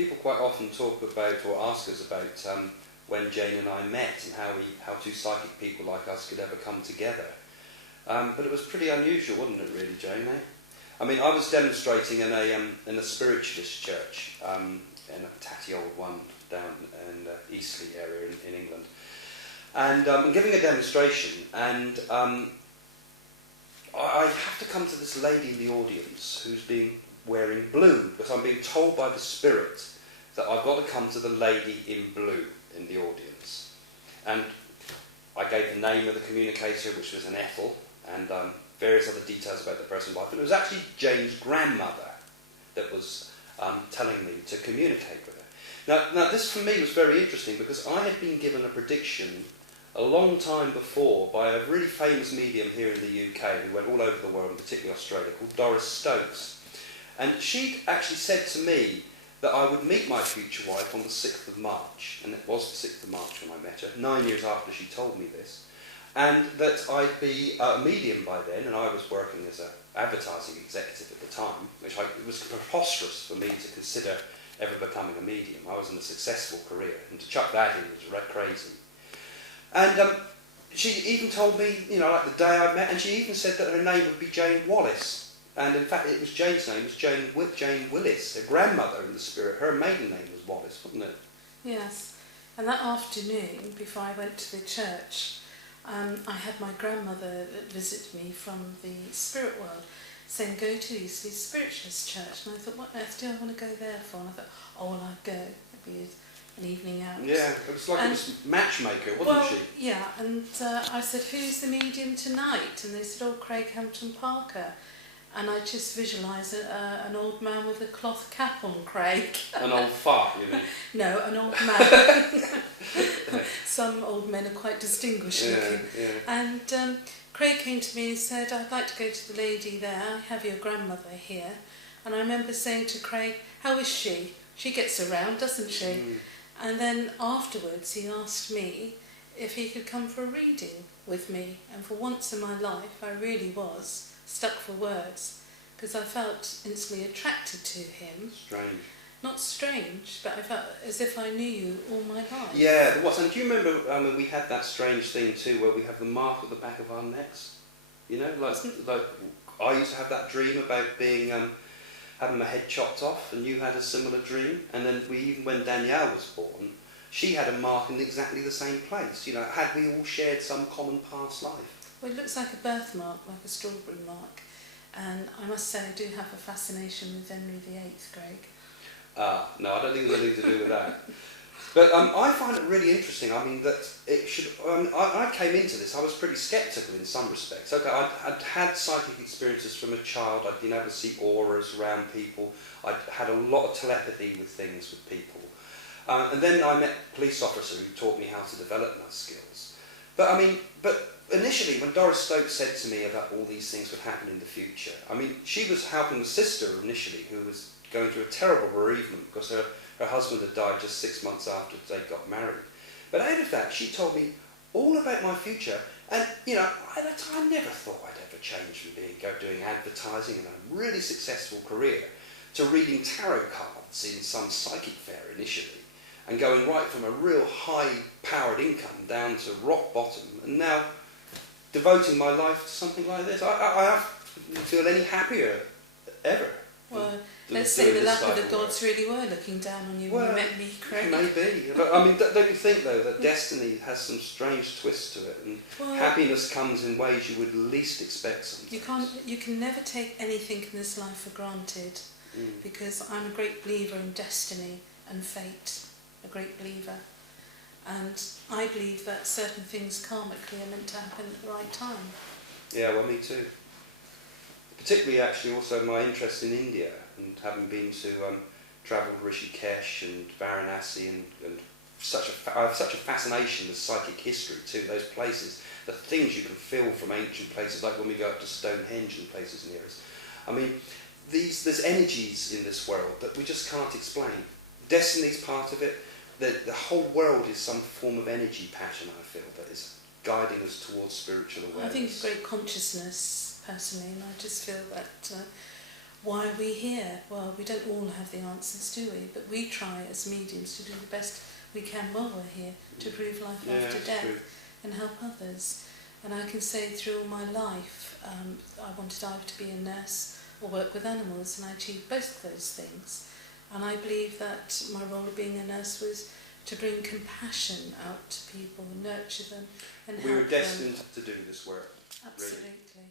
people quite often talk about or ask us about when Jane and I met and how two psychic people like us could ever come together. But it was pretty unusual, wasn't it, really, Jane? I mean, I was demonstrating in a spiritualist church, in a tatty old one down in the Eastleigh area in England, and I'm giving a demonstration, and I have to come to this lady in the audience who's wearing blue, because I'm being told by the Spirit that I've got to come to the lady in blue in the audience. And I gave the name of the communicator, which was an Ethel, and various other details about the person's life. And it was actually Jane's grandmother that was telling me to communicate with her. Now, this for me was very interesting, because I had been given a prediction a long time before by a really famous medium here in the UK who went all over the world, and particularly Australia, called Doris Stokes. And she actually said to me that I would meet my future wife on the 6th of March, and it was the 6th of March when I met her, 9 years after she told me this, and that I'd be a medium by then, and I was working as an advertising executive at the time, it was preposterous for me to consider ever becoming a medium. I was in a successful career, and to chuck that in was crazy. And she even told me, like the day I met, and she even said that her name would be Jane Wallace. And in fact, it was Jane's name, it was Jane Willis, her grandmother in the spirit. Her maiden name was Wallace, wasn't it? Yes. And that afternoon, before I went to the church, I had my grandmother visit me from the spirit world, saying, go to Eastleigh Spiritualist Church. And I thought, what on earth do I want to go there for? And I thought, oh, well, I'd go. It'd be an evening out. Yeah, it was like it was matchmaker, wasn't she? Yeah, and I said, who's the medium tonight? And they said, oh, Craig Hampton Parker. And I just visualised an old man with a cloth cap on, Craig. An old fart, you mean? No, an old man. Some old men are quite distinguished looking. Yeah. And Craig came to me and said, I'd like to go to the lady there. I have your grandmother here. And I remember saying to Craig, how is she? She gets around, doesn't she? Mm. And then afterwards he asked me if he could come for a reading with me. And for once in my life, I really was stuck for words, because I felt instantly attracted to him. Strange. Not strange, but I felt as if I knew you all my life. Yeah, there was. And do you remember we had that strange thing too, where we have the mark at the back of our necks? Like I used to have that dream about being having my head chopped off, and you had a similar dream. And then even when Danielle was born, she had a mark in exactly the same place. Had we all shared some common past life? Well, it looks like a birthmark, like a strawberry mark. And I must say, I do have a fascination with Henry VIII, Greg. No, I don't think there's anything to do with that. But I find it really interesting. I mean, that it should. I came into this, I was pretty sceptical in some respects. Okay, I'd had psychic experiences from a child. I'd been able to see auras around people. I'd had a lot of telepathy with things with people. And then I met a police officer who taught me how to develop my skills. But initially, when Doris Stokes said to me about all these things would happen in the future, she was helping a sister initially who was going through a terrible bereavement because her husband had died just 6 months after they got married. But out of that, she told me all about my future. And, at that time, I never thought I'd ever change from doing advertising and a really successful career to reading tarot cards in some psychic fair initially, and going right from a real high-powered income down to rock bottom, and now devoting my life to something like this. I don't feel any happier ever. Well, let's say the luck of the gods really were looking down on you when you met me, Craig. Maybe. But don't you think, though, that destiny has some strange twist to it, and happiness comes in ways you would least expect sometimes? You can never take anything in this life for granted, because I'm a great believer in destiny and fate, a great believer. And I believe that certain things karmically are meant to happen at the right time. Yeah, well, me too. Particularly, actually, also my interest in India, and having been to travelled Rishikesh and Varanasi, and I have such a fascination with psychic history too. Those places, the things you can feel from ancient places, like when we go up to Stonehenge and places near us. There's energies in this world that we just can't explain. Destiny's part of it. The whole world is some form of energy pattern, I feel, that is guiding us towards spiritual awareness. I think it's great consciousness, personally, and I just feel that why are we here? Well, we don't all have the answers, do we? But we try as mediums to do the best we can while we're here, to prove life after death true. and help others. And I can say through all my life, I wanted either to be a nurse or work with animals, and I achieved both of those things. And I believe that my role of being a nurse was to bring compassion out to people, nurture them and help them. We were destined to do this work. Absolutely. Really.